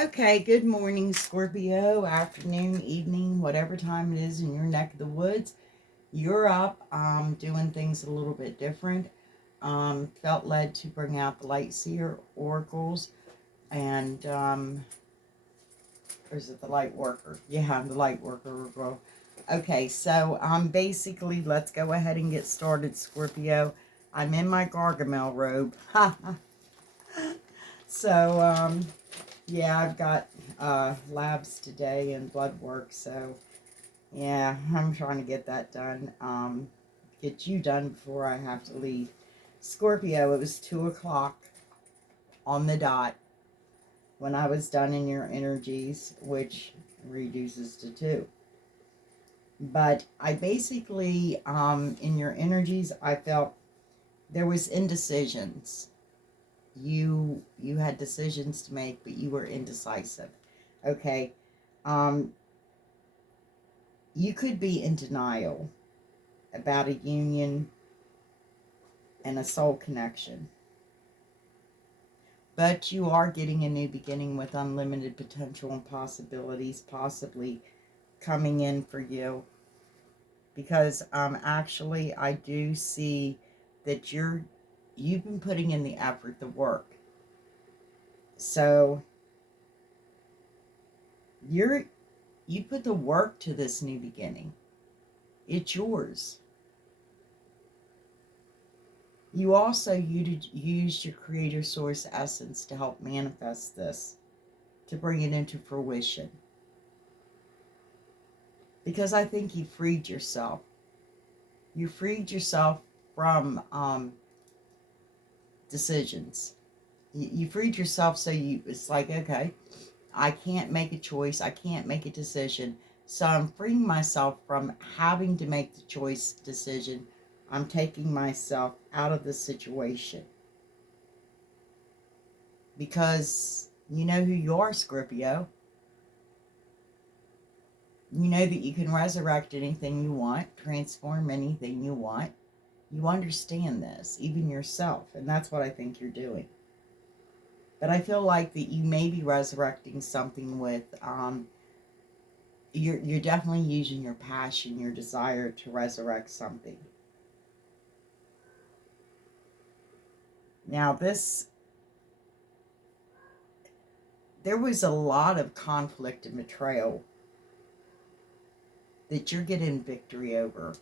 Okay, good morning, Scorpio. Afternoon, evening, whatever time it is in your neck of the woods. You're up, doing things a little bit different. Felt led to bring out the Light Seer oracles and, or is it the Light Worker? Yeah, the Light Worker oracle. Okay, so basically, let's go ahead and get started, Scorpio. I'm in my Gargamel robe. So, yeah, I've got labs today and blood work, so yeah, I'm trying to get that done. Get you done before I have to leave. Scorpio, it was 2 o'clock on the dot when I was done in your energies, which reduces to 2. But I basically, in your energies, I felt there was indecisions. You had decisions to make, but you were indecisive. Okay. Um, you could be in denial about a union and a soul connection, but you are getting a new beginning with unlimited potential and possibilities possibly coming in for you, because actually I do see that you've been putting in the effort, the work. So you put the work to this new beginning. It's yours. You also used your creator source essence to help manifest this, to bring it into fruition. Because I think you freed yourself. You freed yourself from decisions. You freed yourself, so it's like, okay, I can't make a choice. I can't make a decision. So I'm freeing myself from having to make the choice decision. I'm taking myself out of the situation. Because you know who you are, Scorpio. You know that you can resurrect anything you want, transform anything you want. You understand this, even yourself, and that's what I think you're doing. But I feel like that you may be resurrecting something with, you're definitely using your passion, your desire to resurrect something. Now there was a lot of conflict and betrayal that you're getting victory over.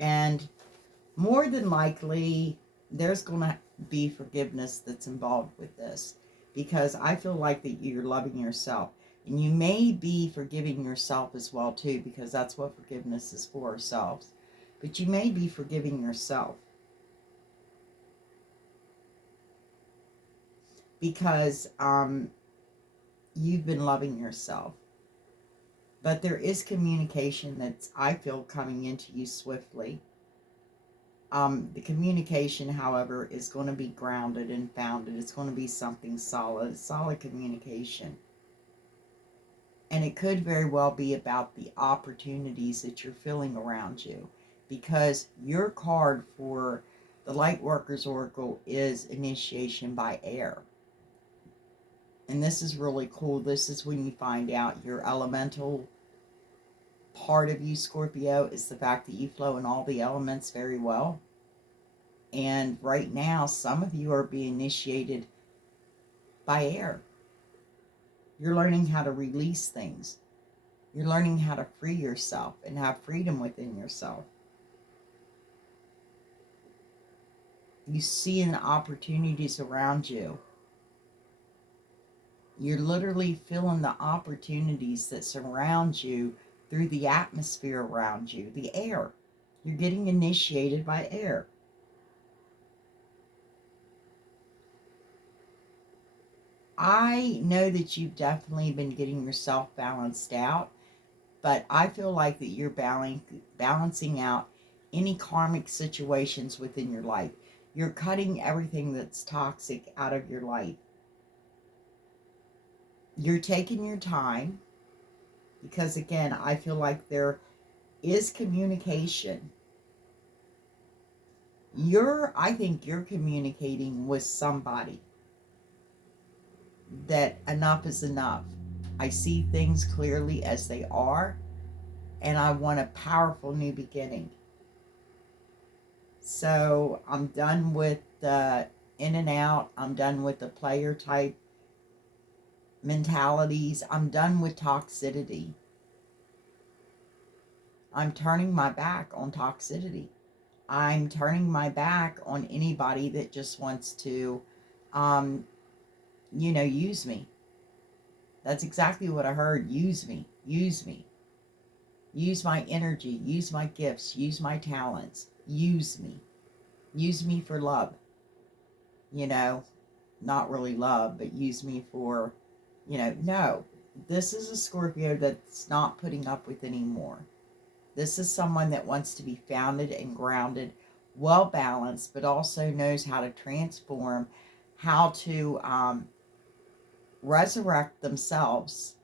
And more than likely, there's going to be forgiveness that's involved with this, because I feel like that you're loving yourself, and you may be forgiving yourself as well too, because that's what forgiveness is for, ourselves. But you may be forgiving yourself because you've been loving yourself. But there is communication that's, I feel, coming into you swiftly. The communication, however, is going to be grounded and founded. It's going to be something solid communication. And it could very well be about the opportunities that you're feeling around you. Because your card for the Lightworkers Oracle is initiation by air. And this is really cool. This is when you find out your elemental part of you, Scorpio, is the fact that you flow in all the elements very well. And right now, some of you are being initiated by air. You're learning how to release things. You're learning how to free yourself and have freedom within yourself. You see in opportunities around you. You're literally feeling the opportunities that surround you through the atmosphere around you, the air. You're getting initiated by air. I know that you've definitely been getting yourself balanced out, but I feel like that you're balancing out any karmic situations within your life. You're cutting everything that's toxic out of your life. You're taking your time because, again, I feel like there is communication. I think you're communicating with somebody. that enough is enough. I see things clearly as they are, and I want a powerful new beginning. So I'm done with the in and out. I'm done with the player type mentalities. I'm done with toxicity. I'm turning my back on toxicity. I'm turning my back on anybody that just wants to, um, use me. That's exactly what I heard. Use me. Use me. Use my energy. Use my gifts. Use my talents. Use me. Use me for love. You know, not really love, but use me for, no. This is a Scorpio that's not putting up with anymore. This is someone that wants to be founded and grounded, well balanced, but also knows how to transform, how to resurrect themselves,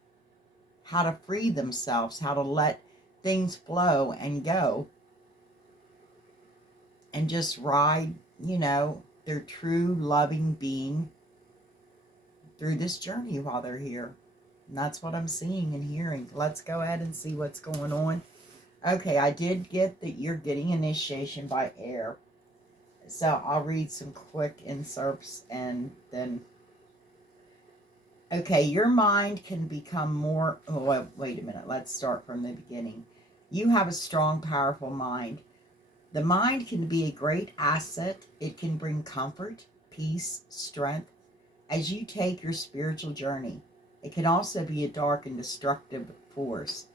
how to free themselves, how to let things flow and go, and just ride, their true loving being through this journey while they're here. And that's what I'm seeing and hearing. Let's go ahead and see what's going on. Okay, I did get that you're getting initiation by air. So I'll read some quick inserts and then. Okay, your mind can become more. Oh, wait a minute. Let's start from the beginning. You have a strong, powerful mind. The mind can be a great asset. It can bring comfort, peace, strength as you take your spiritual journey. It can also be a dark and destructive force,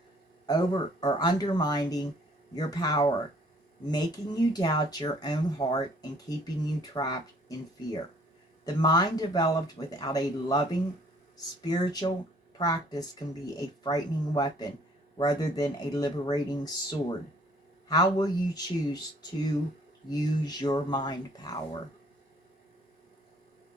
over or undermining your power, making you doubt your own heart and keeping you trapped in fear. The mind developed without a loving spiritual practice can be a frightening weapon rather than a liberating sword. How will you choose to use your mind power?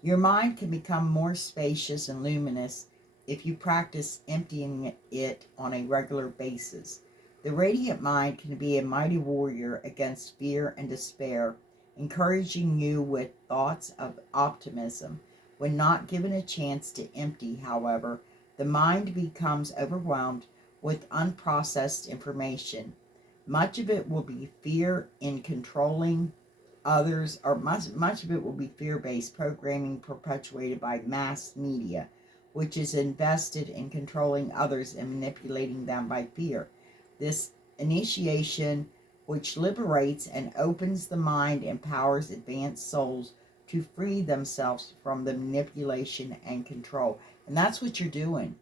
Your mind can become more spacious and luminous if you practice emptying it on a regular basis. The radiant mind can be a mighty warrior against fear and despair, encouraging you with thoughts of optimism. When not given a chance to empty, however, the mind becomes overwhelmed with unprocessed information. Much of it will be fear in controlling others, or much of it will be fear-based programming perpetuated by mass media, which is invested in controlling others and manipulating them by fear. This initiation, which liberates and opens the mind, empowers advanced souls to free themselves from the manipulation and control. And that's what you're doing.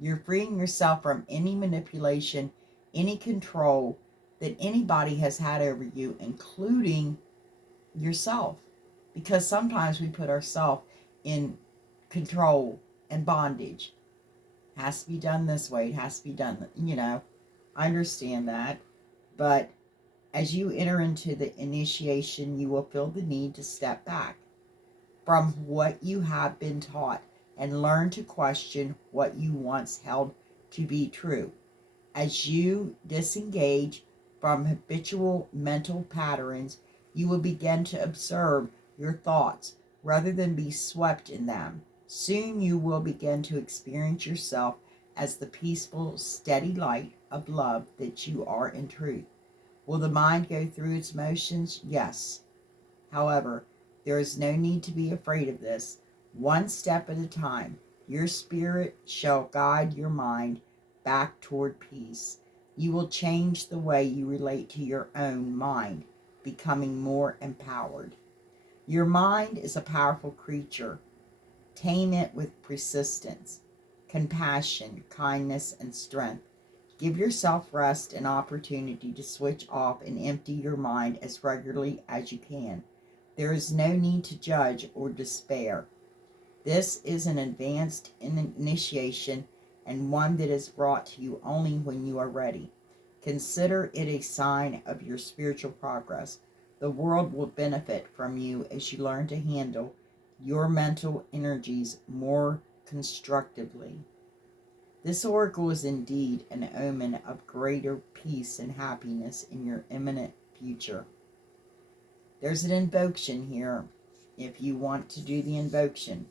You're freeing yourself from any manipulation, any control that anybody has had over you, including yourself, because sometimes we put ourselves in control and bondage. It has to be done this way, it has to be done, I understand that. But as you enter into the initiation, you will feel the need to step back from what you have been taught and learn to question what you once held to be true. As you disengage from habitual mental patterns, you will begin to observe your thoughts rather than be swept in them. Soon you will begin to experience yourself as the peaceful, steady light of love that you are in truth. Will the mind go through its motions? Yes. However, there is no need to be afraid of this. One step at a time, your spirit shall guide your mind back toward peace. You will change the way you relate to your own mind, becoming more empowered. Your mind is a powerful creature. Tame it with persistence, compassion, kindness, and strength. Give yourself rest and opportunity to switch off and empty your mind as regularly as you can. There is no need to judge or despair. This is an advanced initiation and one that is brought to you only when you are ready. Consider it a sign of your spiritual progress. The world will benefit from you as you learn to handle your mental energies more constructively. This oracle is indeed an omen of greater peace and happiness in your imminent future. There's an invocation here if you want to do the invocation.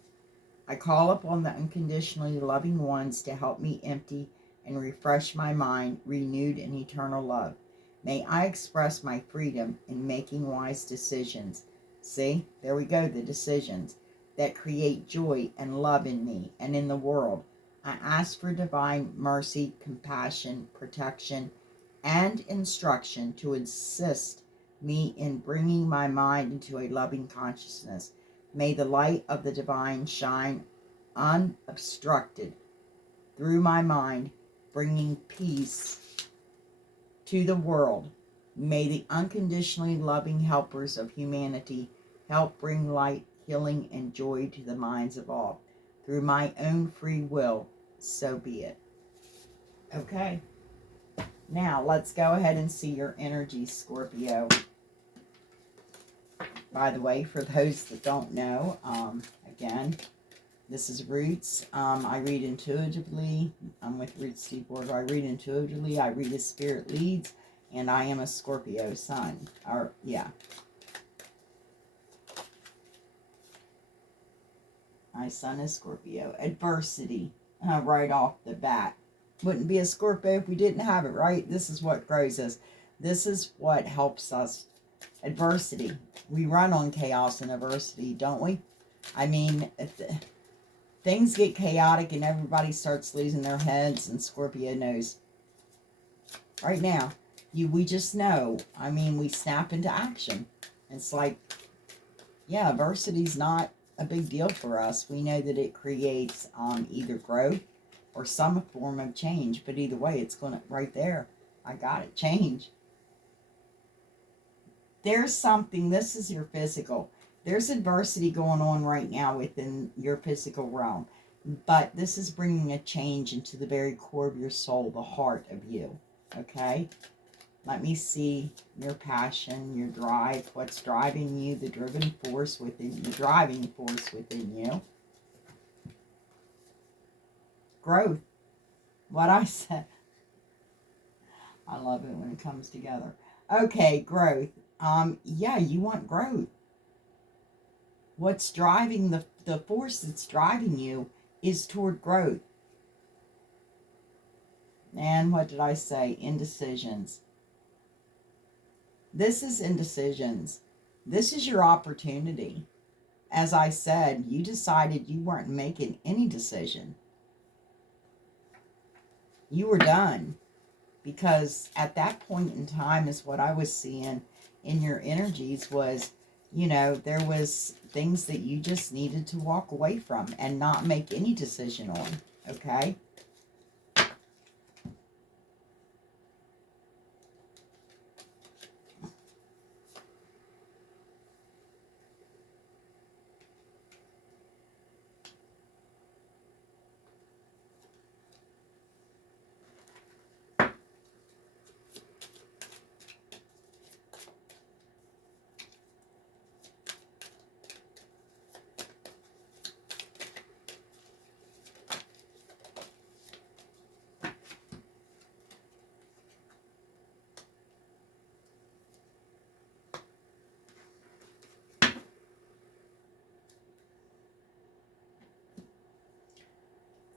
I call upon the unconditionally loving ones to help me empty and refresh my mind, renewed in eternal love. May I express my freedom in making wise decisions. See, there we go, the decisions that create joy and love in me and in the world. I ask for divine mercy, compassion, protection, and instruction to assist me in bringing my mind into a loving consciousness. May the light of the divine shine unobstructed through my mind, bringing peace to the world. May the unconditionally loving helpers of humanity help bring light, healing, and joy to the minds of all. Through my own free will, so be it. Okay. Now, let's go ahead and see your energy, Scorpio. By the way, for those that don't know, again, this is Roots. I read intuitively. I'm with Roots Steve Borgo. I read intuitively. I read as Spirit leads. And I am a Scorpio sun. Or, yeah. My sun is Scorpio. Adversity. Right off the bat. Wouldn't be a Scorpio if we didn't have it, right? This is what grows us. This is what helps us. Adversity. We run on chaos and adversity, don't we? I mean, things get chaotic and everybody starts losing their heads, and Scorpio knows. Right now, we just know. I mean, we snap into action. It's like, yeah, adversity's not a big deal for us. We know that it creates either growth or some form of change. But either way, it's going to, right there, I got it, change. There's something, this is your physical. There's adversity going on right now within your physical realm. But this is bringing a change into the very core of your soul, the heart of you. Okay? Let me see your passion, your drive, what's driving you, the driven force within, the driving force within you. Growth. What I said. I love it when it comes together. Okay, growth. Yeah, you want growth. What's driving the force that's driving you is toward growth. And what did I say? Indecisions. This is indecisions. This is your opportunity. As I said, you decided you weren't making any decision. You were done. Because at that point in time is what I was seeing in your energies was, you know, there was things that you just needed to walk away from and not make any decision on. Okay?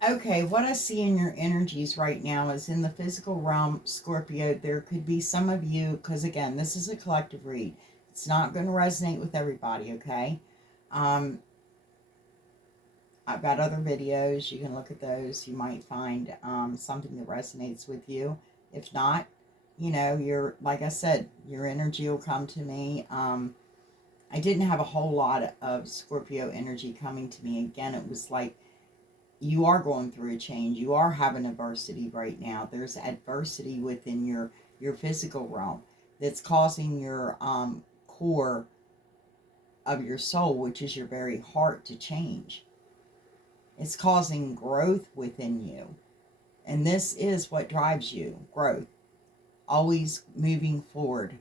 Okay, what I see in your energies right now is in the physical realm, Scorpio, there could be some of you, because again, this is a collective read. It's not going to resonate with everybody, okay? I've got other videos. You can look at those. You might find something that resonates with you. If not, you know, like I said, your energy will come to me. I didn't have a whole lot of Scorpio energy coming to me. Again, it was like, you are going through a change. You are having adversity right now. There's adversity within your physical realm that's causing your core of your soul, which is your very heart, to change. It's causing growth within you. And this is what drives you, growth. Always moving forward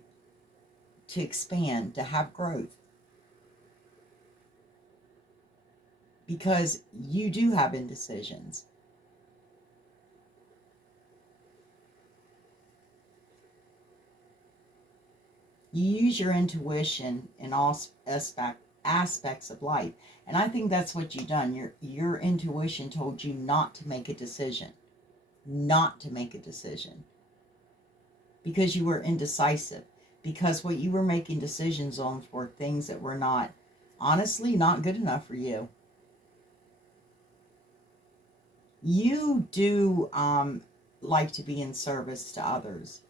to expand, to have growth. Because you do have indecisions. You use your intuition in all aspects of life. And I think that's what you've done. Your intuition told you not to make a decision. Not to make a decision. Because you were indecisive. Because what you were making decisions on were things that were not, honestly, not good enough for you. You do like to be in service to others.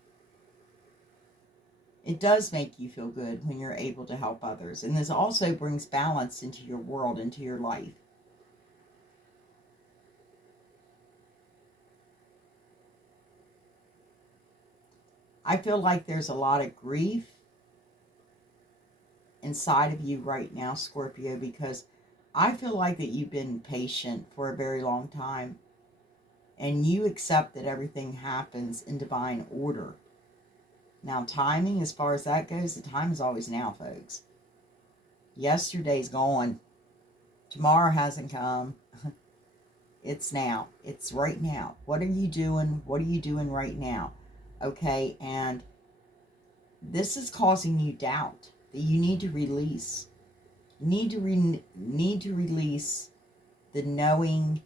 It does make you feel good when you're able to help others. And this also brings balance into your world, into your life. I feel like there's a lot of grief inside of you right now, Scorpio, because I feel like that you've been patient for a very long time and you accept that everything happens in divine order. Now, timing, as far as that goes, the time is always now, folks. Yesterday's gone. Tomorrow hasn't come. It's now. It's right now. What are you doing? What are you doing right now? Okay, and this is causing you doubt that you need to release. You need to release the knowing,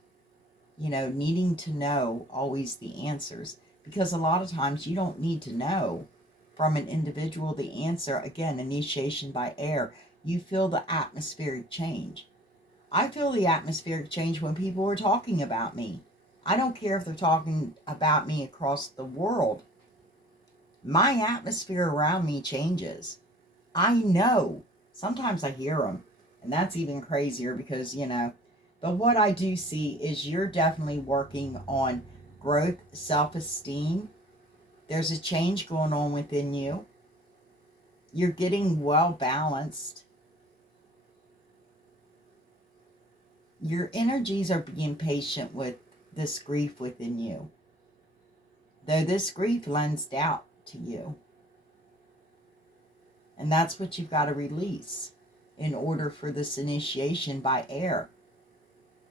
needing to know always the answers. Because a lot of times you don't need to know from an individual the answer. Again, initiation by air. You feel the atmospheric change. I feel the atmospheric change when people are talking about me. I don't care if they're talking about me across the world. My atmosphere around me changes. I know. Sometimes I hear them. And that's even crazier because, But what I do see is you're definitely working on growth, self-esteem. There's a change going on within you. You're getting well balanced. Your energies are being patient with this grief within you. Though this grief lends doubt to you. And that's what you've got to release in order for this initiation by air.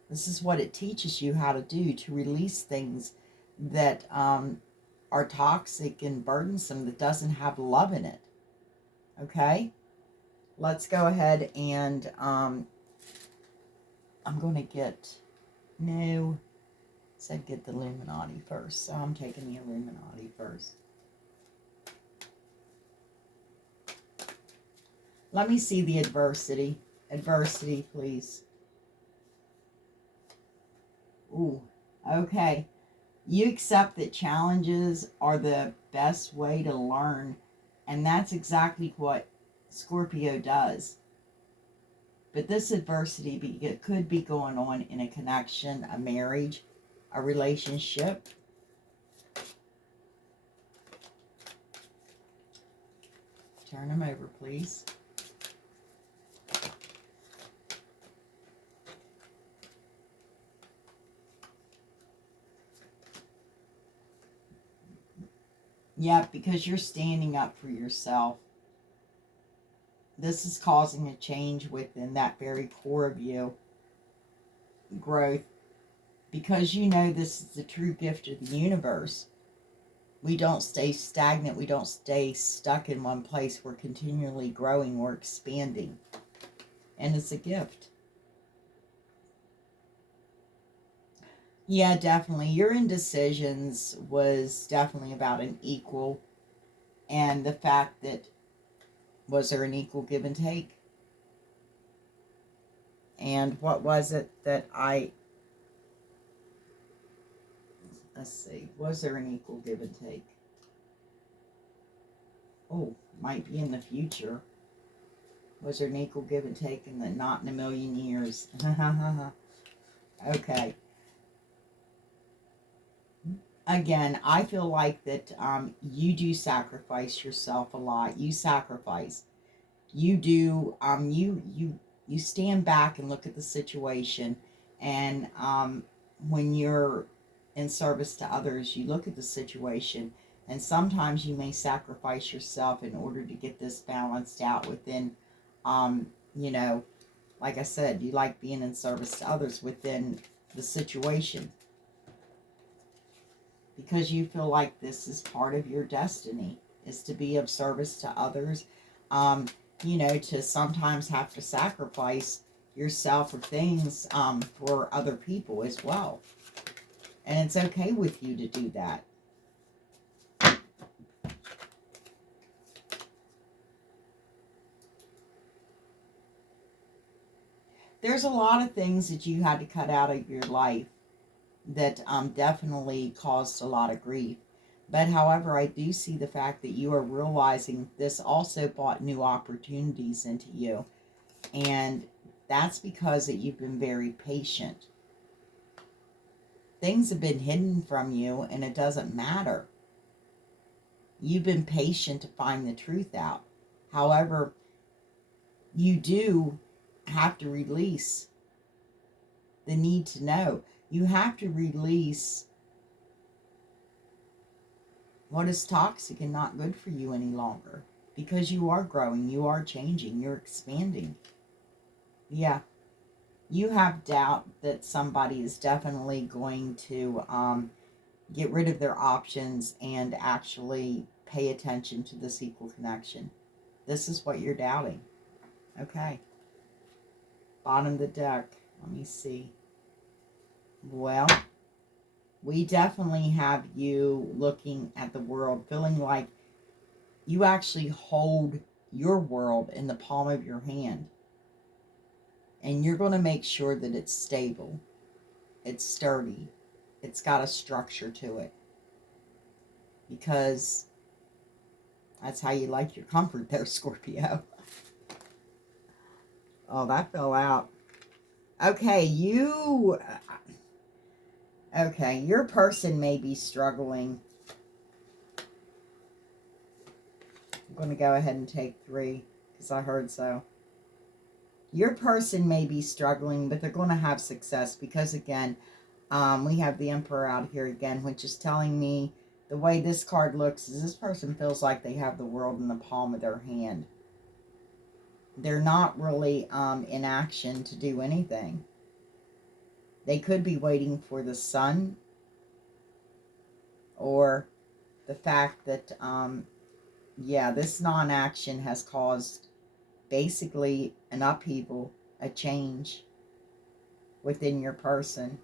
This is what it teaches you how to do, to release things that are toxic and burdensome, that doesn't have love in it. Okay? Let's go ahead and I'm going to get, no, said get the Illuminati first. So I'm taking the Illuminati first. Let me see the adversity. Adversity, please. Ooh, okay. You accept that challenges are the best way to learn. And that's exactly what Scorpio does. But this adversity it could be going on in a connection, a marriage, a relationship. Turn them over, please. Yeah, because you're standing up for yourself. This is causing a change within that very core of you. Growth. Because you know this is the true gift of the universe. We don't stay stagnant. We don't stay stuck in one place. We're continually growing. We're expanding. And it's a gift. Yeah, definitely. Your indecisions was definitely about an equal. And the fact that, was there an equal give and take? And what was it that let's see, was there an equal give and take? Oh, might be in the future. Was there an equal give and take in the not in a million years? Okay. Again, I feel like that you do sacrifice yourself a lot. You sacrifice. You do. You stand back and look at the situation, and when you're in service to others, you look at the situation, and sometimes you may sacrifice yourself in order to get this balanced out within, like I said, you like being in service to others within the situation. Because you feel like this is part of your destiny, is to be of service to others, to sometimes have to sacrifice, yourself or things for other people as well. And it's okay with you to do that. There's a lot of things that you had to cut out of your life that definitely caused a lot of grief. But however, I do see the fact that you are realizing this also brought new opportunities into you. And that's because that you've been very patient. Things have been hidden from you and it doesn't matter. You've been patient to find the truth out. However, you do have to release the need to know. You have to release what is toxic and not good for you any longer. Because you are growing, you are changing, you're expanding. Yeah. You have doubt that somebody is definitely going to get rid of their options and actually pay attention to this equal connection. This is what you're doubting. Okay. Bottom of the deck. Let me see. Well, we definitely have you looking at the world, feeling like you actually hold your world in the palm of your hand. And you're going to make sure that it's stable, it's sturdy, it's got a structure to it. Because that's how you like your comfort there, Scorpio. Oh, that fell out. Okay, okay, your person may be struggling. I'm going to go ahead and take 3 because I heard so. Your person may be struggling, but they're going to have success because, again, we have the Emperor out here again, which is telling me the way this card looks is this person feels like they have the world in the palm of their hand. They're not really in action to do anything. They could be waiting for the sun, or the fact that, yeah, this non-action has caused basically an upheaval, a change within your person.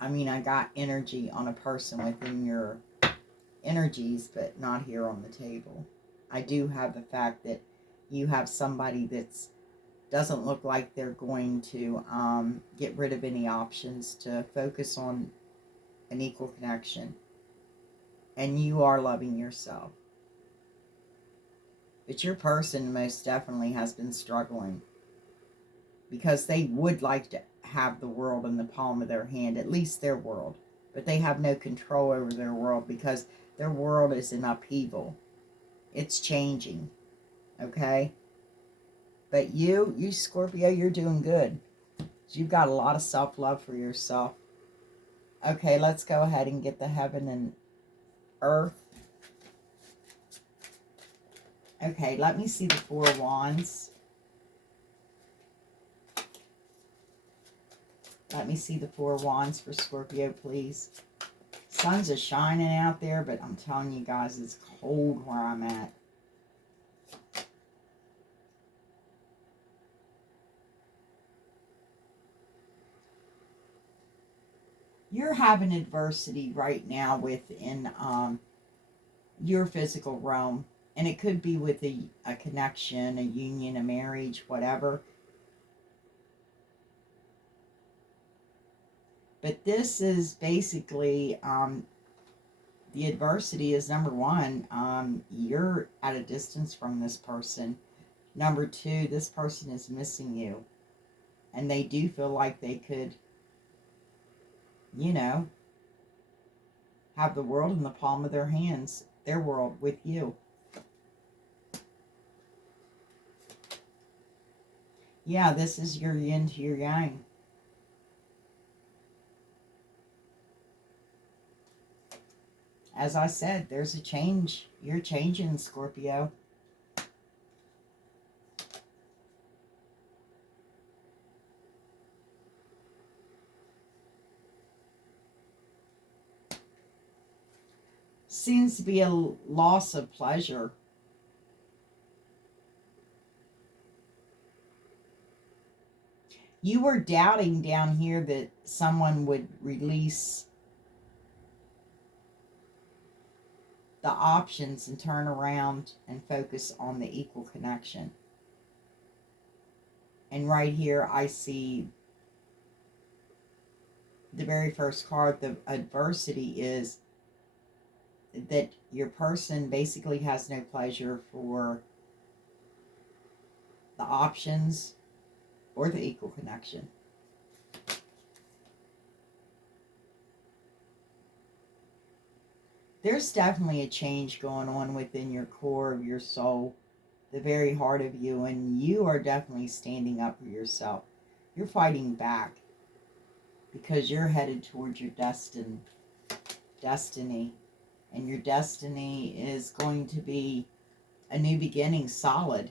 I got energy on a person within your energies, but not here on the table. I do have the fact that you have somebody that's doesn't look like they're going to get rid of any options to focus on an equal connection. And you are loving yourself. But your person most definitely has been struggling. Because they would like to have the world in the palm of their hand, at least their world. But they have no control over their world because their world is in upheaval. It's changing. Okay? But you Scorpio, you're doing good. You've got a lot of self-love for yourself. Okay, let's go ahead and get the heaven and earth. Okay, let me see the 4 of Wands. Let me see the 4 of Wands for Scorpio, please. Sun's is shining out there, but I'm telling you guys, it's cold where I'm at. You're having adversity right now within your physical realm. And it could be with a connection, a union, a marriage, whatever. But this is basically, the adversity is number 1, you're at a distance from this person. Number 2, this person is missing you. And they do feel like they could, have the world in the palm of their hands, their world with you. Yeah, this is your yin to your yang. As I said, there's a change. You're changing, Scorpio. Seems to be a loss of pleasure. You were doubting down here that someone would release the options and turn around and focus on the equal connection. And right here, I see the very first card. The adversity is that your person basically has no pleasure for the options or the equal connection. There's definitely a change going on within your core of your soul, the very heart of you, and you are definitely standing up for yourself. You're fighting back because you're headed towards your destiny. And your destiny is going to be a new beginning, solid,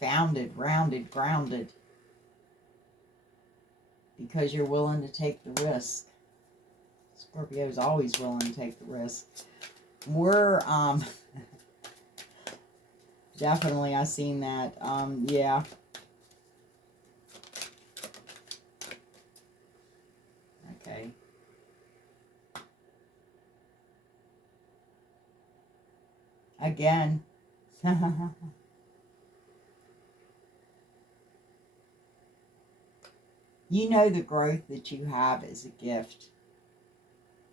founded, rounded, grounded, because you're willing to take the risk. Scorpio is always willing to take the risk. We're, definitely, I seen that, yeah. Okay. Again. You know the growth that you have is a gift.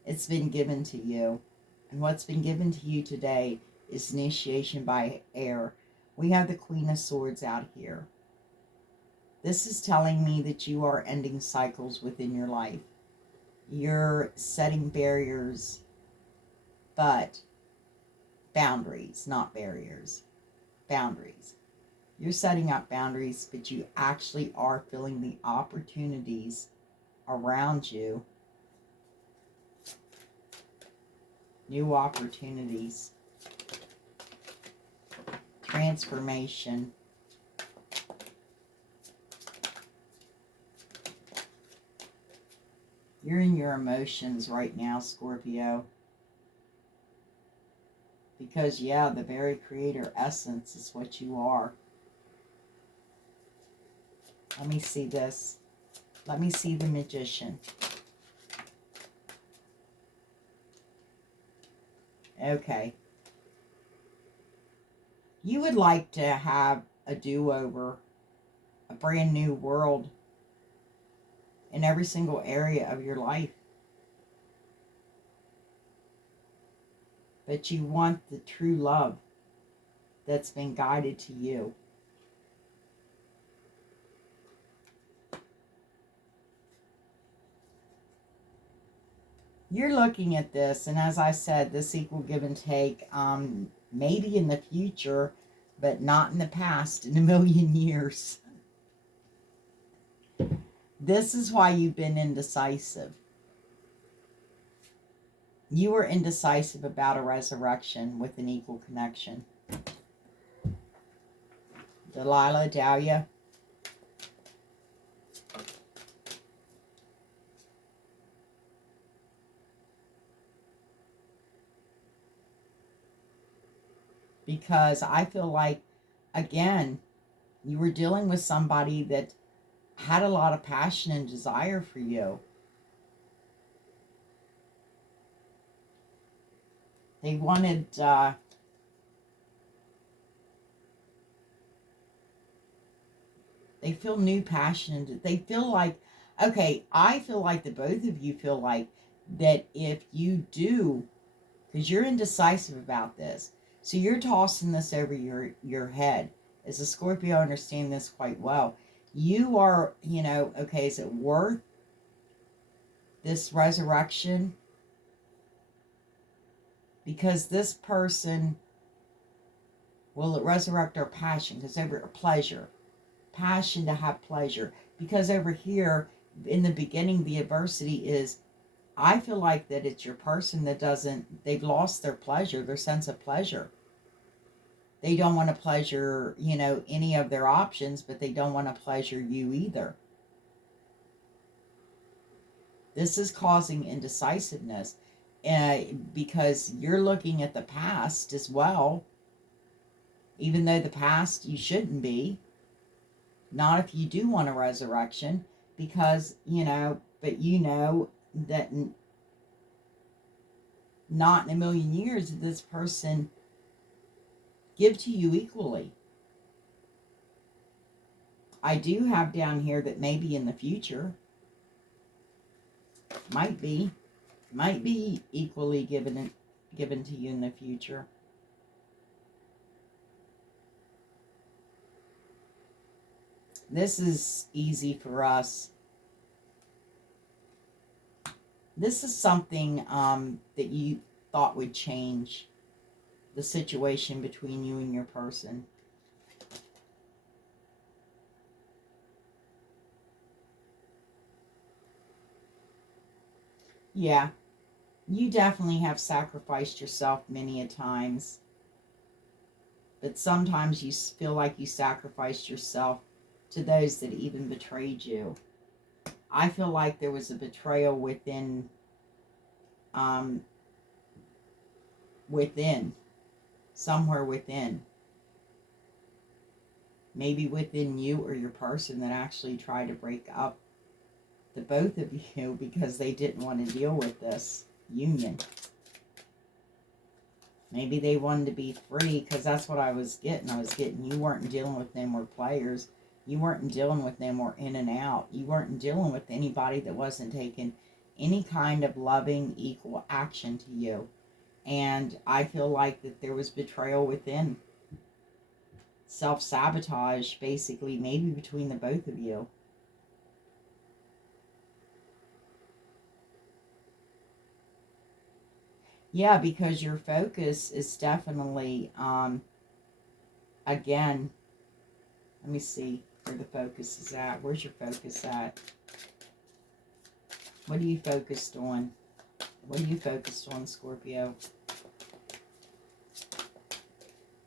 It's been given to you. And what's been given to you today is initiation by air. We have the Queen of Swords out here. This is telling me that you are ending cycles within your life. You're setting barriers, but boundaries, not barriers. Boundaries. You're setting up boundaries, but you actually are feeling the opportunities around you. New opportunities. Transformation. You're in your emotions right now, Scorpio. Because, yeah, the very creator essence is what you are. Let me see this. Let me see the Magician. Okay. You would like to have a do-over, a brand new world in every single area of your life. But you want the true love that's been guided to you. You're looking at this, and as I said, this equal give and take, maybe in the future, but not in the past, in a million years. This is why you've been indecisive. You were indecisive about a resurrection with an equal connection. Delilah, Dahlia. Because I feel like, again, you were dealing with somebody that had a lot of passion and desire for you. They wanted, they feel new passion. And they feel like, okay, I feel like the both of you feel like that if you do, because you're indecisive about this, so you're tossing this over your head. As a Scorpio, I understand this quite well. You are, you know, okay, is it worth this resurrection? Because this person, will it resurrect our passion? Because over pleasure, passion to have pleasure. Because over here, in the beginning, the adversity is, I feel like that it's your person that doesn't, they've lost their pleasure, their sense of pleasure. They don't want to pleasure, you know, any of their options, but they don't want to pleasure you either. This is causing indecisiveness. because you're looking at the past as well, even though the past you shouldn't be. Not if you do want a resurrection, because, but that not in a million years did this person give to you equally. I do have down here that maybe in the future, might be equally given to you in the future. This is easy for us. This is something that you thought would change the situation between you and your person. Yeah, you definitely have sacrificed yourself many a times. But sometimes you feel like you sacrificed yourself to those that even betrayed you. I feel like there was a betrayal within, um, somewhere within. Maybe within you or your person that actually tried to break up the both of you because they didn't want to deal with this union. Maybe they wanted to be free, because that's what I was getting. I was getting you weren't dealing with them or players. You weren't dealing with them or in and out. You weren't dealing with anybody that wasn't taking any kind of loving, equal action to you. And I feel like that there was betrayal within. Self-sabotage, basically, maybe between the both of you. Yeah, because your focus is definitely, again, let me see where the focus is at. Where's your focus at? What are you focused on? What are you focused on, Scorpio?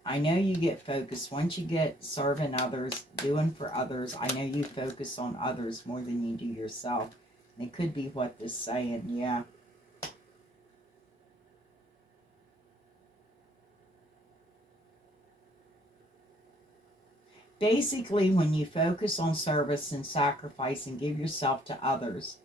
I know you get focused. Once you get serving others, doing for others, I know you focus on others more than you do yourself. And it could be what this is saying, yeah. Basically, when you focus on service and sacrifice and give yourself to others,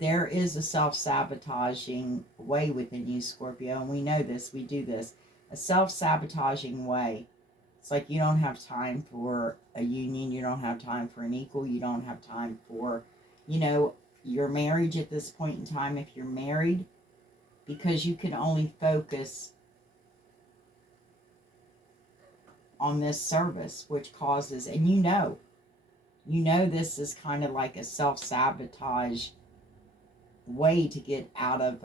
there is a self-sabotaging way within you, Scorpio, and we know this, we do this. A self-sabotaging way. It's like you don't have time for a union, you don't have time for an equal, you don't have time for, your marriage at this point in time, if you're married, because you can only focus on this service, which causes, and this is kind of like a self-sabotage way to get out of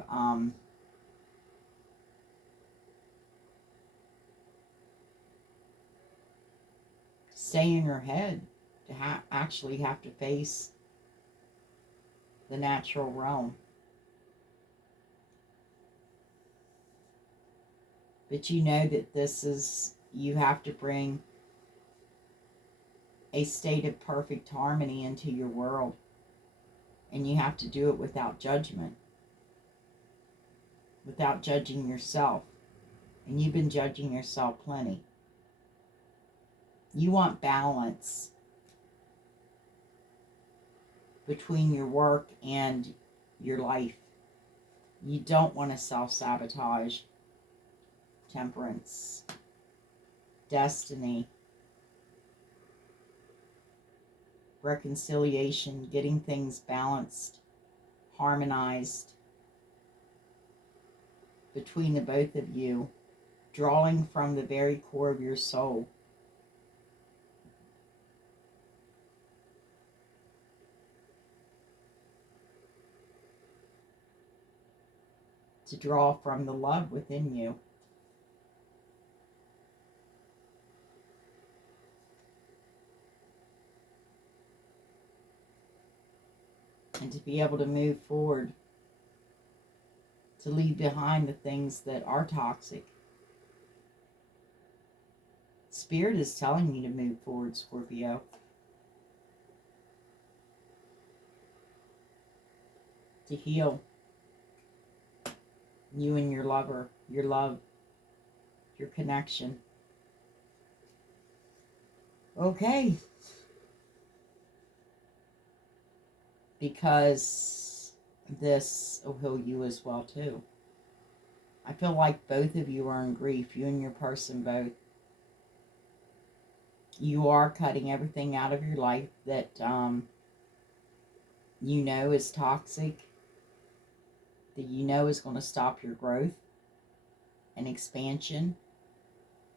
stay in your head, to actually have to face the natural realm. But you know that this is, you have to bring a state of perfect harmony into your world, and you have to do it without judgment, without judging yourself. And you've been judging yourself plenty. You want balance between your work and your life. You don't want to self-sabotage. Temperance, destiny, reconciliation, getting things balanced, harmonized between the both of you, drawing from the very core of your soul. To draw from the love within you. And to be able to move forward. To leave behind the things that are toxic. Spirit is telling you to move forward, Scorpio. To heal. You and your lover, your love, your connection. Okay. Because this will heal you as well too. I feel like both of you are in grief, you and your person both. You are cutting everything out of your life that you know is toxic, that you know is going to stop your growth and expansion,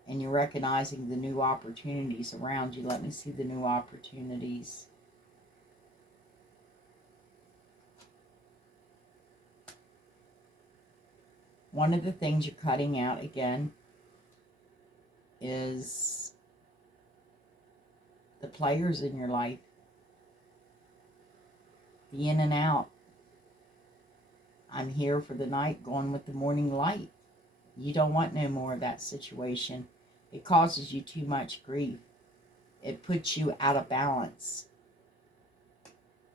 and you're recognizing the new opportunities around you. Let me see the new opportunities. One of the things you're cutting out again is the players in your life, the in and out. I'm here for the night, going with the morning light. You don't want no more of that situation. It causes you too much grief. It puts you out of balance.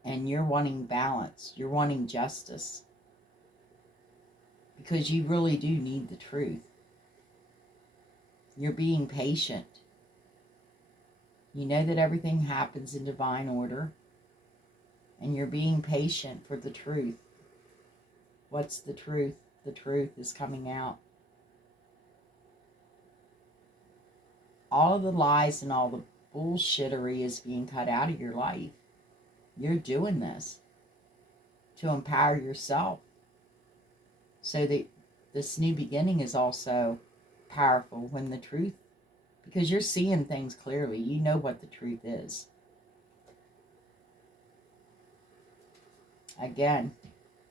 And you're wanting balance. You're wanting justice. Because you really do need the truth. You're being patient. You know that everything happens in divine order. And you're being patient for the truth. What's the truth? The truth is coming out. All of the lies and all the bullshittery is being cut out of your life. You're doing this to empower yourself so that this new beginning is also powerful when the truth, because you're seeing things clearly. You know what the truth is. Again,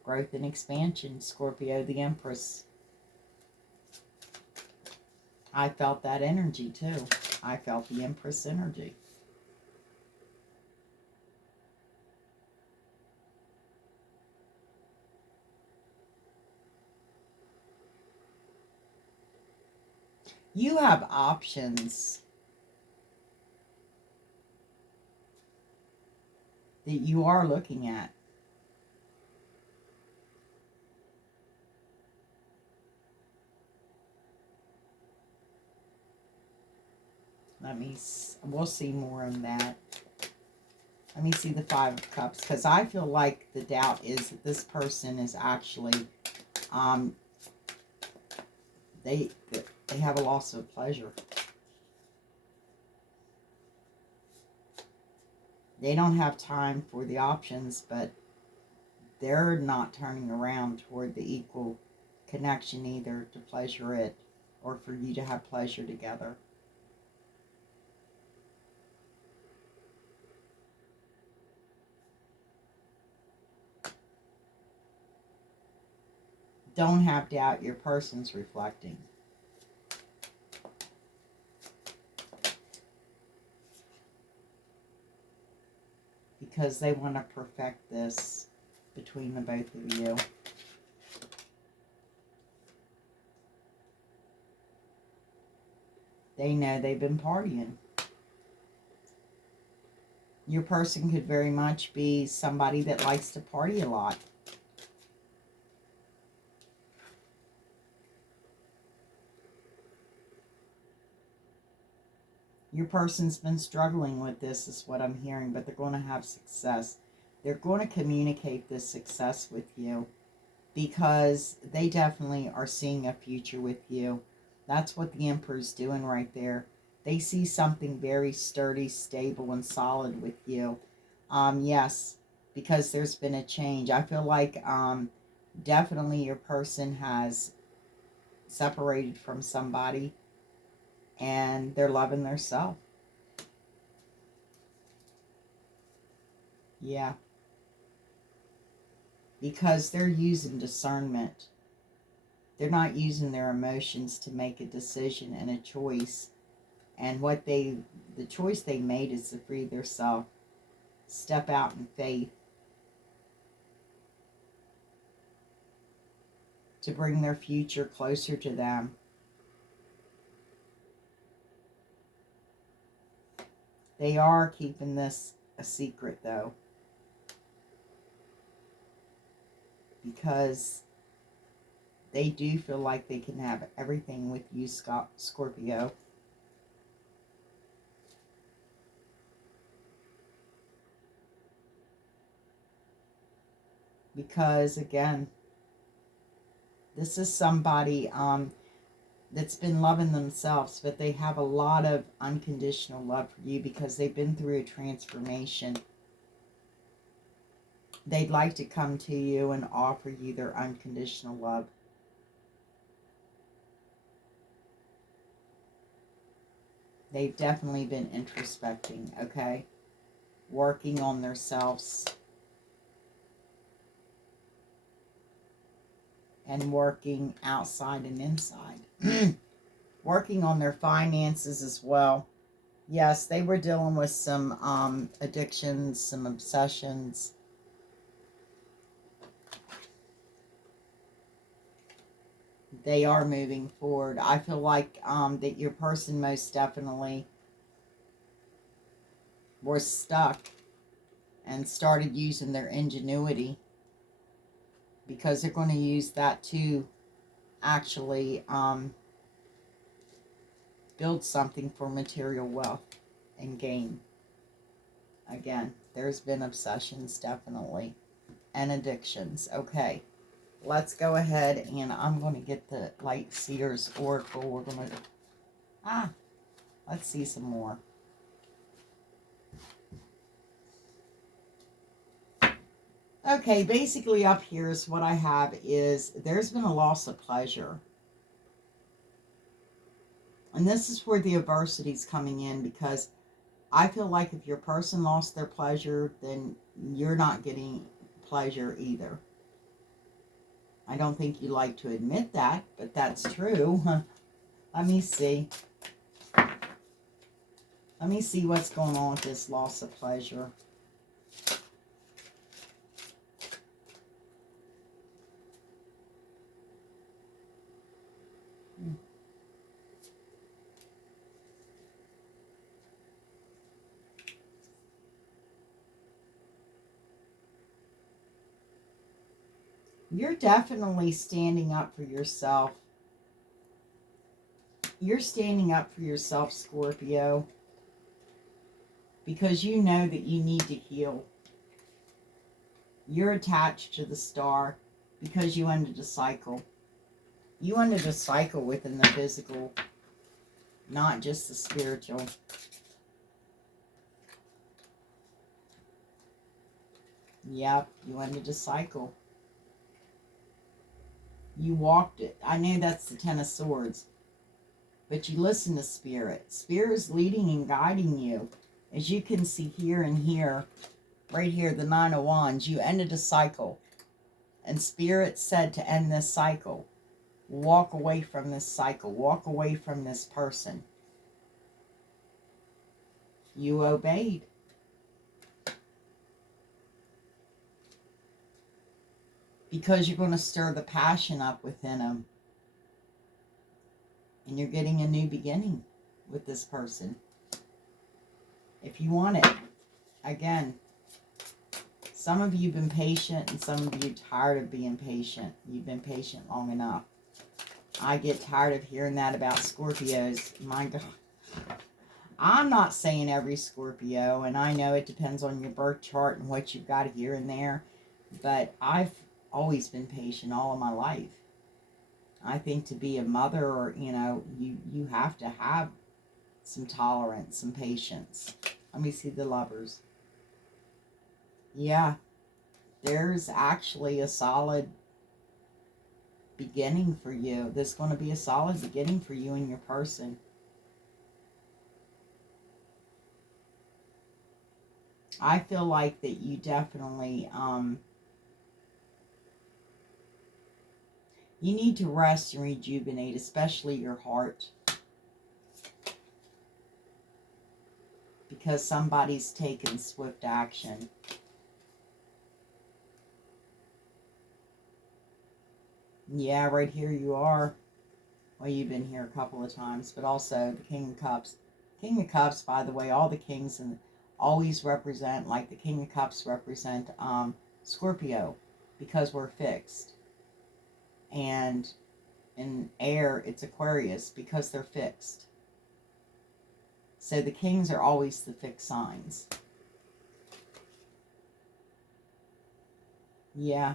growth and expansion, Scorpio the Empress. I felt that energy too. I felt the Empress energy. You have options that you are looking at. We'll see more on that. Let me see the Five of Cups, because I feel like the doubt is that this person is actually, they have a loss of pleasure. They don't have time for the options, but they're not turning around toward the equal connection either to pleasure it or for you to have pleasure together. Don't have doubt, your person's reflecting. Because they want to perfect this between the both of you. They know they've been partying. Your person could very much be somebody that likes to party a lot. Your person's been struggling with this, is what I'm hearing, but they're going to have success. They're going to communicate this success with you because they definitely are seeing a future with you. That's what the Emperor's doing right there. They see something very sturdy, stable, and solid with you. Yes, because there's been a change. I feel like definitely your person has separated from somebody and they're loving themselves. Yeah. Because they're using discernment. They're not using their emotions to make a decision and a choice. And the choice they made is to free themselves, step out in faith, to bring their future closer to them. They are keeping this a secret, though, because They do feel like they can have everything with you, Scorpio. Because, again, this is somebody that's been loving themselves, but they have a lot of unconditional love for you because they've been through a transformation. They'd like to come to you and offer you their unconditional love. They've definitely been introspecting, okay? Working on themselves. And working outside and inside. Working on their finances as well. Yes, they were dealing with some addictions, some obsessions. They are moving forward. I feel like that your person most definitely were stuck and started using their ingenuity, because they're going to use that to actually build something for material wealth and gain. Again, there's been obsessions, definitely, and addictions. Okay, let's go ahead, and I'm going to get the Light Seers Oracle. We're going to, let's see some more. Okay, basically up here is what I have is there's been a loss of pleasure. And this is where the adversity is coming in, because I feel like if your person lost their pleasure, then you're not getting pleasure either. I don't think you like to admit that, but that's true. Let me see. Let me see what's going on with this loss of pleasure. You're definitely standing up for yourself. You're standing up for yourself, Scorpio, because you know that you need to heal. You're attached to the star because you ended a cycle. You ended a cycle within the physical, not just the spiritual. Yep, you ended a cycle. You walked it. I know that's the Ten of Swords. But you listen to Spirit. Spirit is leading and guiding you. As you can see here and here, right here, the Nine of Wands, you ended a cycle. And Spirit said to end this cycle. Walk away from this cycle. Walk away from this person. You obeyed. Because you're going to stir the passion up within them. And you're getting a new beginning with this person. If you want it. Again, some of you have been patient and some of you are tired of being patient. You've been patient long enough. I get tired of hearing that about Scorpios. My God. I'm not saying every Scorpio, and I know it depends on your birth chart and what you've got here and there, but I've always been patient all of my life. I think to be a mother, or you have to have some tolerance, some patience. Let me see the Lovers. Yeah, there's actually a solid beginning for you. There's going to be a solid beginning for you and your person. I feel like that you definitely, you need to rest and rejuvenate, especially your heart. Because somebody's taken swift action. Yeah, right here you are. Well, you've been here a couple of times, but also the King of Cups. King of Cups, by the way, all the kings and always represent, like the King of Cups represent Scorpio, because we're fixed. And in air, it's Aquarius, because they're fixed. So the kings are always the fixed signs. Yeah.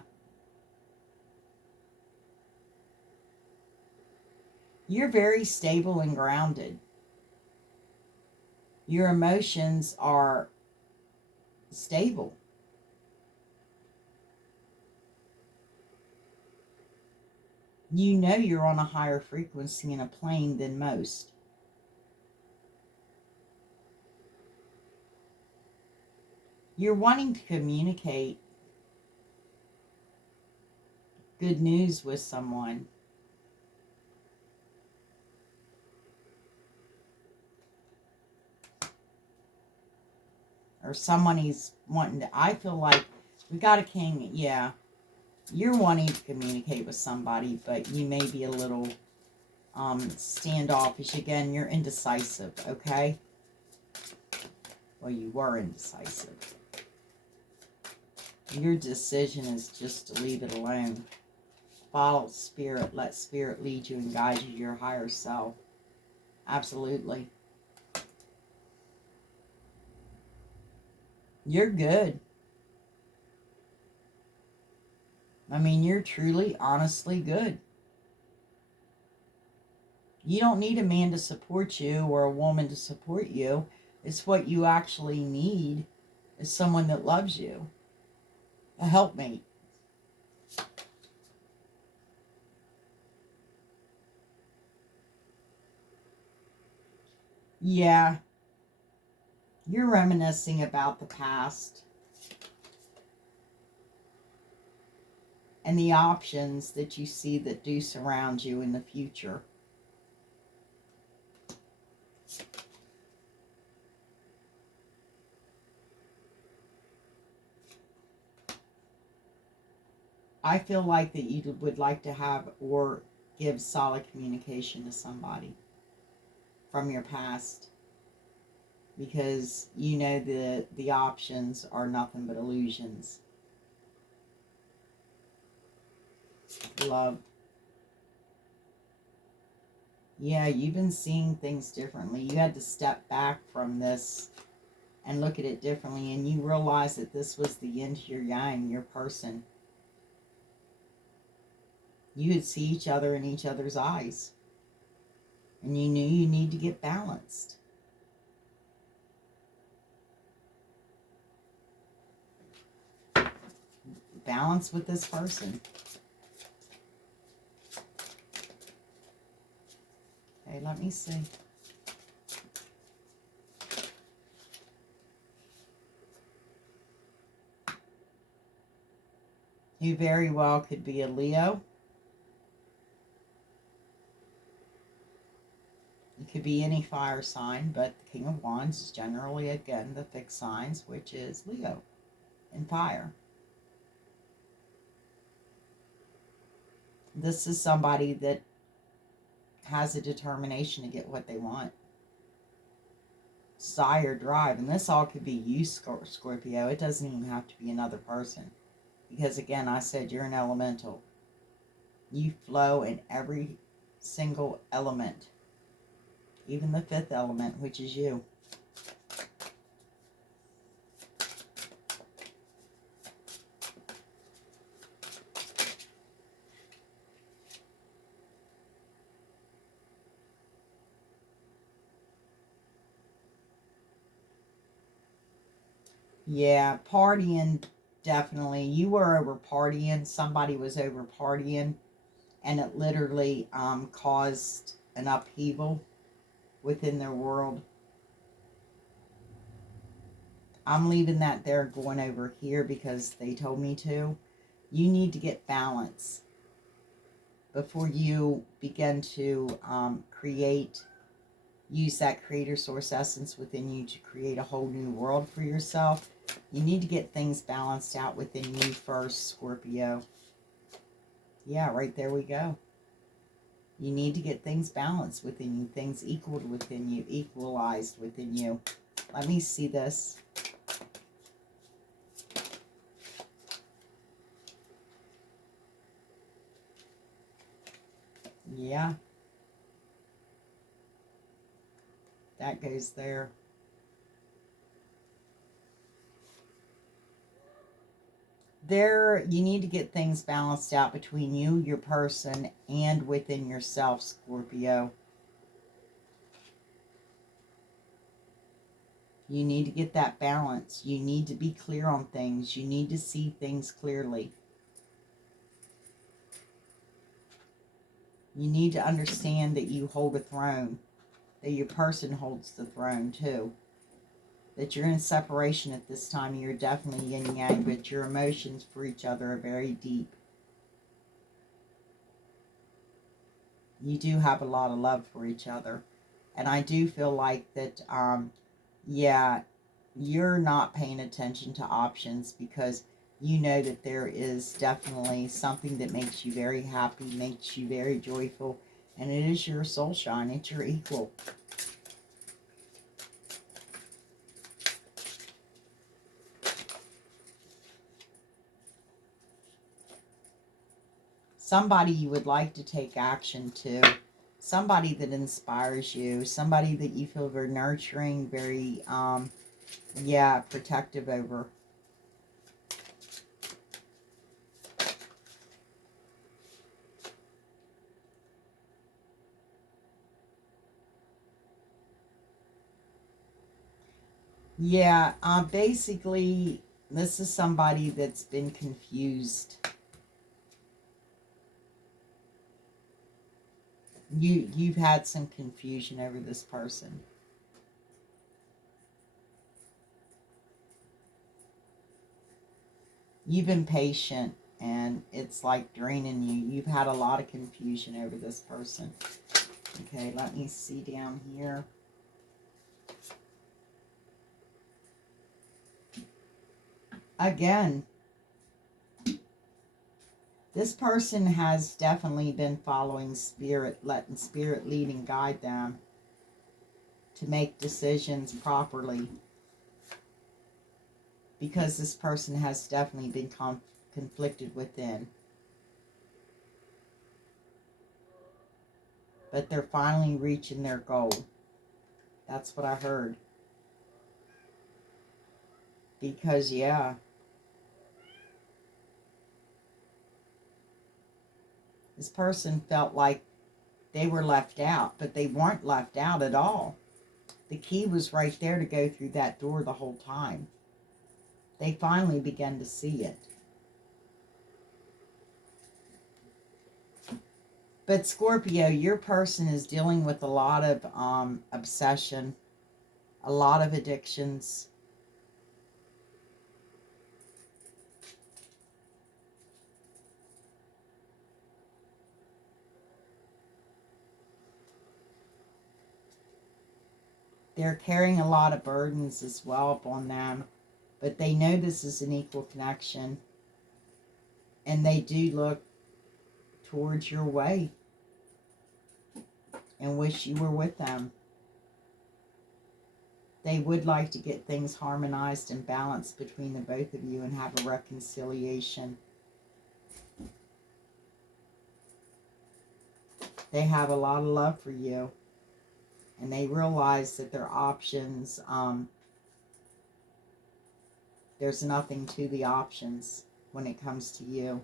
You're very stable and grounded. Your emotions are stable. You know you're on a higher frequency and a plane than most. You're wanting to communicate good news with someone. Or someone he's wanting to, I feel like we got a king, yeah. You're wanting to communicate with somebody, but you may be a little standoffish. Again, you're indecisive, okay? Well, you were indecisive. Your decision is just to leave it alone. Follow spirit. Let spirit lead you and guide you to your higher self. Absolutely. You're good. I mean, you're truly, honestly good. You don't need a man to support you or a woman to support you. It's what you actually need is someone that loves you. A helpmate. Yeah. You're reminiscing about the past and the options that you see that do surround you in the future. I feel like that you would like to have or give solid communication to somebody from your past, because you know the options are nothing but illusions. Love. Yeah, you've been seeing things differently. You had to step back from this and look at it differently, and you realize that this was the yin to your yang, your person. You could see each other in each other's eyes, and you knew you need to get balanced. Balance with this person. Okay, let me see. You very well could be a Leo. It could be any fire sign, but the King of Wands is generally, again, the fixed signs, which is Leo and fire. This is somebody that has a determination to get what they want. Desire, drive, and this all could be you, Scorpio. It doesn't even have to be another person. Because again, I said you're an elemental. You flow in every single element. Even the fifth element, which is you. Yeah, partying, definitely. You were over partying. Somebody was over partying, and it literally caused an upheaval within their world. I'm leaving that there, going over here because they told me to. You need to get balance before you begin to use that creator source essence within you to create a whole new world for yourself. You need to get things balanced out within you first, Scorpio. Yeah, right there we go. You need to get things balanced within you, things equaled within you, equalized within you. Let me see this. Yeah, that goes there. There, you need to get things balanced out between you, your person, and within yourself, Scorpio. You need to get that balance. You need to be clear on things. You need to see things clearly. You need to understand that you hold a throne, that your person holds the throne too. That you're in separation at this time. You're definitely yin and yang, but your emotions for each other are very deep. You do have a lot of love for each other. And I do feel like that, yeah, you're not paying attention to options because you know that there is definitely something that makes you very happy, makes you very joyful, and it is your soul shine. It's your equal. Somebody you would like to take action to, somebody that inspires you, somebody that you feel very nurturing, very, yeah, protective over. Yeah, basically, this is somebody that's been confused. You've had some confusion over this person. You've been patient, and it's like draining you. You've had a lot of confusion over this person. Okay, let me see down here. Again, this person has definitely been following spirit, letting spirit lead and guide them to make decisions properly. Because this person has definitely been conflicted within. But they're finally reaching their goal. That's what I heard. Because, yeah, this person felt like they were left out, but they weren't left out at all. The key was right there to go through that door the whole time. They finally began to see it. But Scorpio, your person is dealing with a lot of obsession, a lot of addictions. They're carrying a lot of burdens as well upon them, but they know this is an equal connection, and they do look towards your way and wish you were with them. They would like to get things harmonized and balanced between the both of you and have a reconciliation. They have a lot of love for you, and they realize that their options, there's nothing to the options when it comes to you.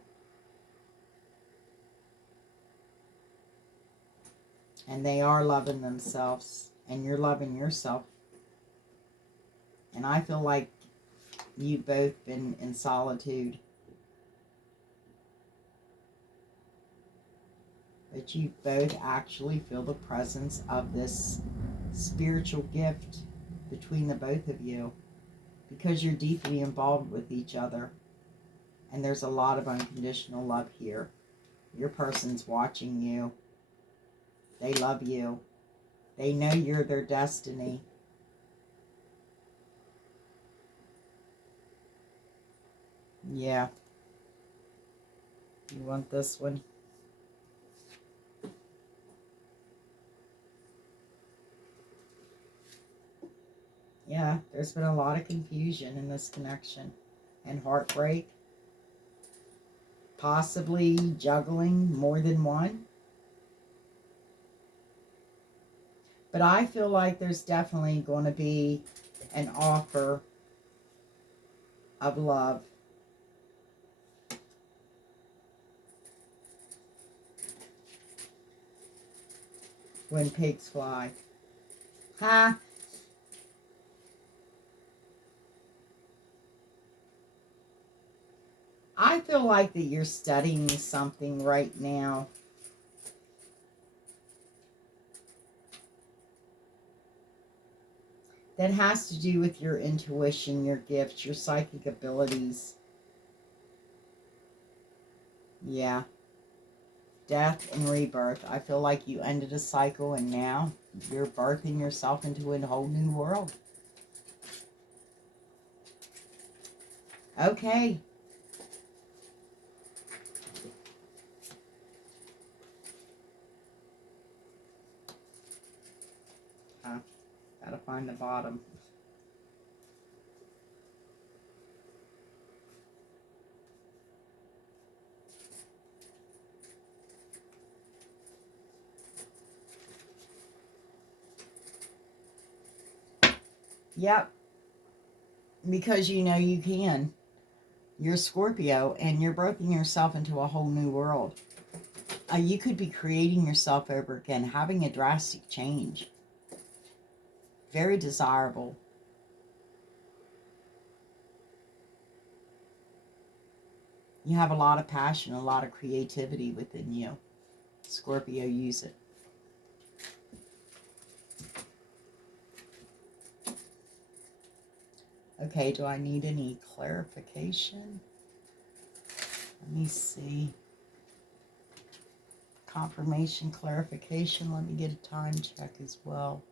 And they are loving themselves, and you're loving yourself. And I feel like you've both been in solitude. But you both actually feel the presence of this spiritual gift between the both of you because you're deeply involved with each other. And there's a lot of unconditional love here. Your person's watching you. They love you. They know you're their destiny. Yeah. You want this one? Yeah, there's been a lot of confusion in this connection and heartbreak. Possibly juggling more than one. But I feel like there's definitely going to be an offer of love. When pigs fly. Huh? I feel like that you're studying something right now. That has to do with your intuition, your gifts, your psychic abilities. Yeah. Death and rebirth. I feel like you ended a cycle and now you're birthing yourself into a whole new world. Okay. Gotta find the bottom. Yep. Because you know you can. You're Scorpio and you're birthing yourself into a whole new world. You could be creating yourself over again, having a drastic change. Very desirable. You have a lot of passion, a lot of creativity within you. Scorpio, use it. Okay, do I need any clarification? Let me see. Confirmation, clarification. Let me get a time check as well.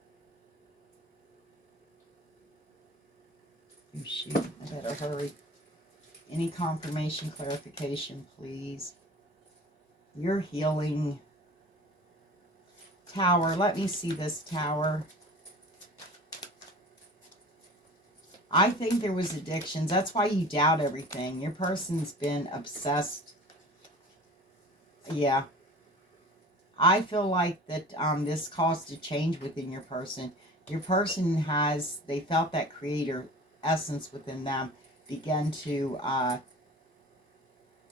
Oh, shoot, I better hurry. Any confirmation, clarification, please. You're healing. Tower. Let me see this tower. I think there was addictions. That's why you doubt everything. Your person's been obsessed. Yeah. I feel like that this caused a change within your person. Your person they felt that creator essence within them begin to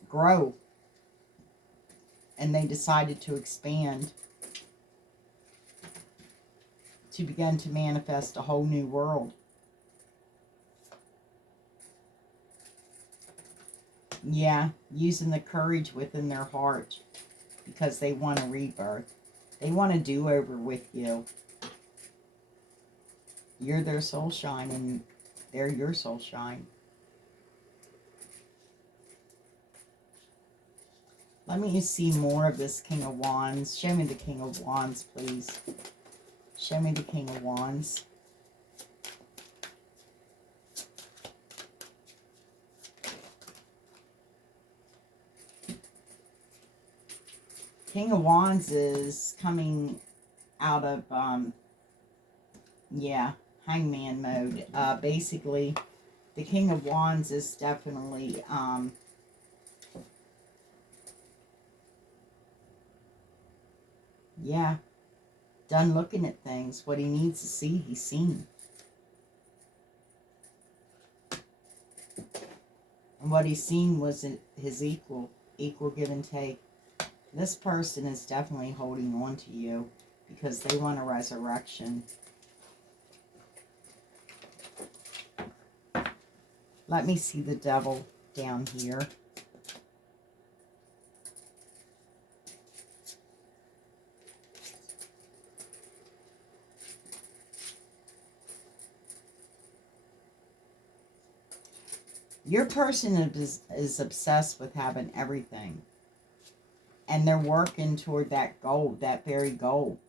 grow. And they decided to expand. To begin to manifest a whole new world. Yeah, using the courage within their heart because they want a rebirth. They want a do-over with you. You're their soul shine and they're your soul shine. Let me see more of this King of Wands. Show me the King of Wands, please. Show me the King of Wands. King of Wands is coming out of, yeah, hangman mode. Basically, the King of Wands is definitely, yeah, done looking at things. What he needs to see, he's seen. And what he's seen was his equal give and take. This person is definitely holding on to you because they want a resurrection. Let me see the devil down here. Your person is obsessed with having everything. And they're working toward that goal, that very goal.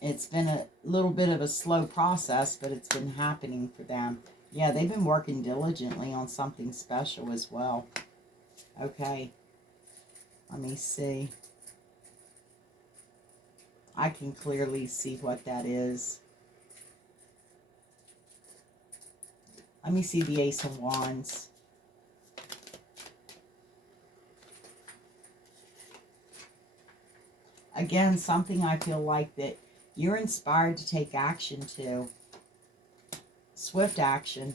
It's been a little bit of a slow process, but it's been happening for them. Yeah, they've been working diligently on something special as well. Okay. Let me see. I can clearly see what that is. Let me see the Ace of Wands. Again, something I feel like that You're inspired to take action too. Swift action.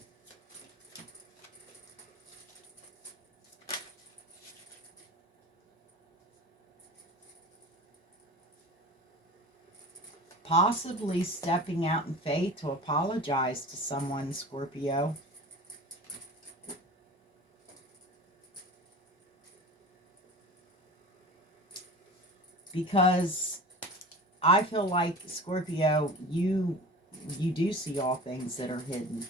Possibly stepping out in faith to apologize to someone, Scorpio. Because I feel like, Scorpio, you do see all things that are hidden.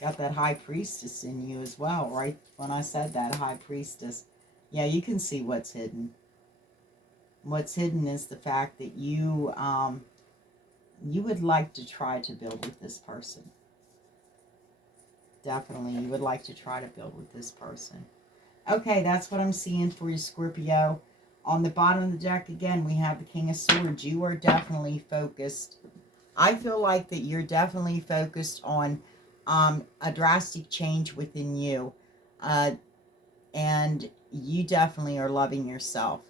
Got that high priestess in you as well, right? When I said that, high priestess. Yeah, you can see what's hidden. What's hidden is the fact that you would like to try to build with this person. Definitely, you would like to try to build with this person. Okay, that's what I'm seeing for you, Scorpio. On the bottom of the deck, again, we have the King of Swords. You are definitely focused. I feel like that you're definitely focused on a drastic change within you. And you definitely are loving yourself.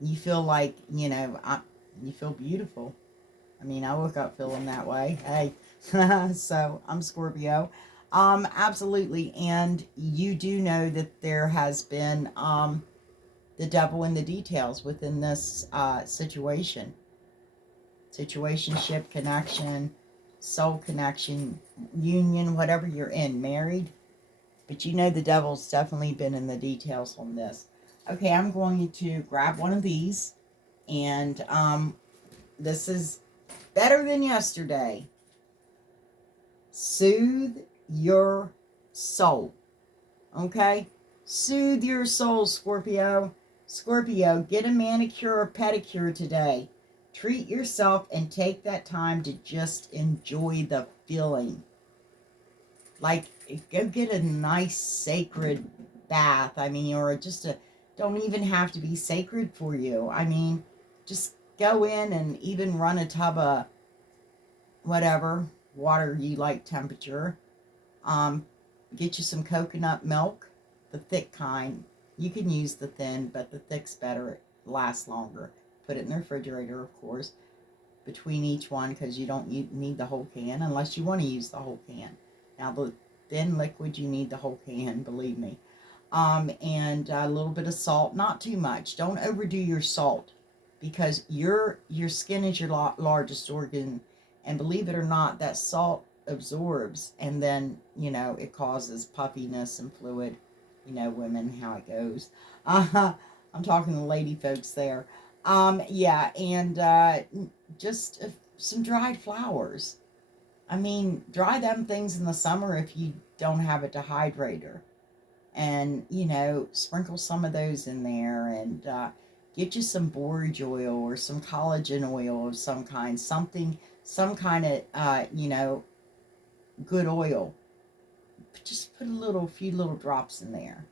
You feel like, you feel beautiful. I mean, I woke up feeling that way. Hey, so I'm Scorpio. Absolutely. And you do know that there has been the devil in the details within this situation. Situationship, connection, soul connection, union, whatever you're in, married. But you know the devil's definitely been in the details on this. Okay, I'm going to grab one of these. And this is better than yesterday. Soothe your soul. Okay? Soothe your soul, Scorpio. Scorpio, get a manicure or pedicure today. Treat yourself and take that time to just enjoy the feeling. Like, go get a nice sacred bath. I mean, or just don't even have to be sacred for you. I mean, just go in and even run a tub of whatever water you like temperature. Get you some coconut milk, the thick kind. You can use the thin, but the thick's better. It lasts longer. Put it in the refrigerator, of course, between each one, because you don't need the whole can unless you want to use the whole can. Now, the thin liquid, you need the whole can, believe me. And a little bit of salt, not too much. Don't overdo your salt, because your skin is your largest organ, and believe it or not, that salt absorbs, and then it causes puffiness and fluid. Women, how it goes. I'm talking to lady folks there. Yeah, and just some dried flowers. I mean, dry them things in the summer if you don't have a dehydrator. And, sprinkle some of those in there, and get you some borage oil or some collagen oil of some kind. Some kind of, good oil. Just put few little drops in there.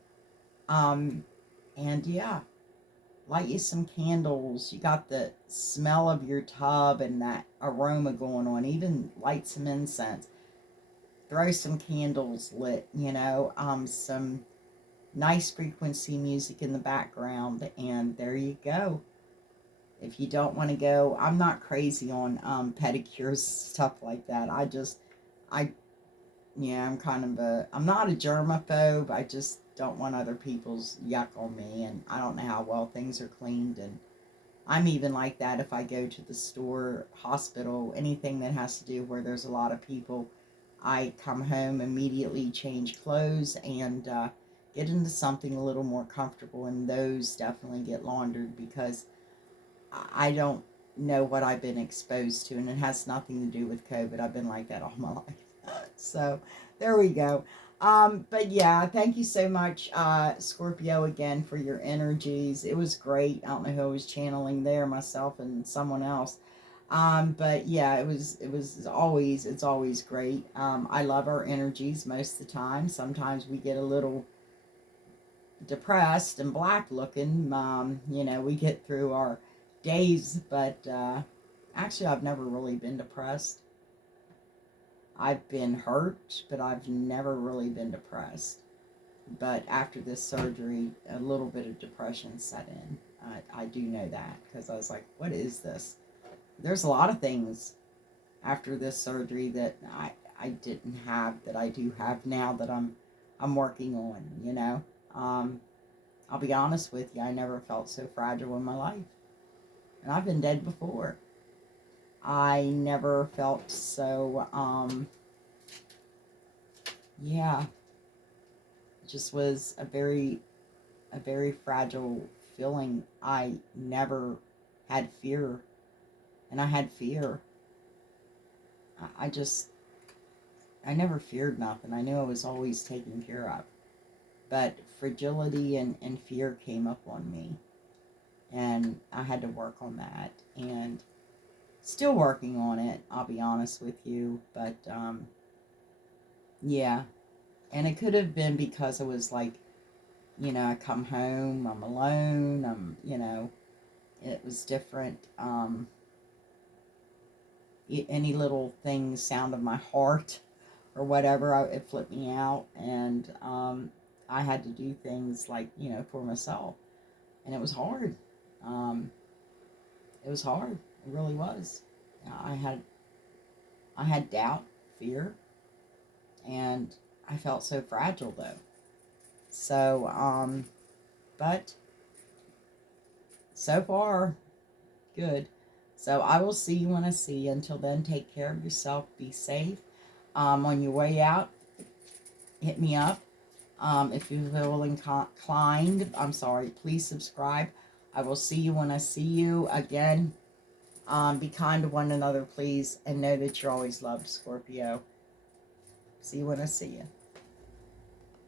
And yeah, light you some candles. You got the smell of your tub and that aroma going on. Even light some incense. Throw some candles lit, some nice frequency music in the background, and there you go. If you don't want to go, I'm not crazy on pedicures, stuff like that. I'm not a germaphobe. I just don't want other people's yuck on me, and I don't know how well things are cleaned, and I'm even like that if I go to the store, hospital, anything that has to do where there's a lot of people. I come home, immediately change clothes, and get into something a little more comfortable, and those definitely get laundered, because I don't know what I've been exposed to, and it has nothing to do with COVID. I've been like that all my life. So there we go. But yeah, thank you so much, Scorpio, again, for your energies. It was great. I don't know who I was channeling there, myself and someone else. But yeah, it's always great. I love our energies most of the time. Sometimes we get a little depressed and black looking. We get through our days, but actually I've never really been depressed. I've been hurt, but I've never really been depressed. But after this surgery, a little bit of depression set in. I do know that because I was like, what is this? There's a lot of things after this surgery that I didn't have that I do have now that I'm working on, you know. I'll be honest with you, I never felt so fragile in my life. And I've been dead before. I never felt so yeah, it just was a very fragile feeling. I never had fear, and I had fear. I just I never feared nothing. I knew I was always taken care of. But fragility and fear came up on me, and I had to work on that, and still working on it, I'll be honest with you. But yeah, and it could have been because it was like, you know, I come home, I'm alone, you know, it was different. Any little thing, sound of my heart or whatever, it flipped me out, and I had to do things like, you know, for myself, and it was hard. Um, it was hard. It really was. I had I had doubt, fear, and I felt so fragile though. So, but so far, good. So I will see you when I see you. Until then, take care of yourself. Be safe. On your way out, hit me up. If you feel inclined, I'm sorry, please subscribe. I will see you when I see you. Again, be kind to one another, please, and know that you're always loved, Scorpio. See you when I see you.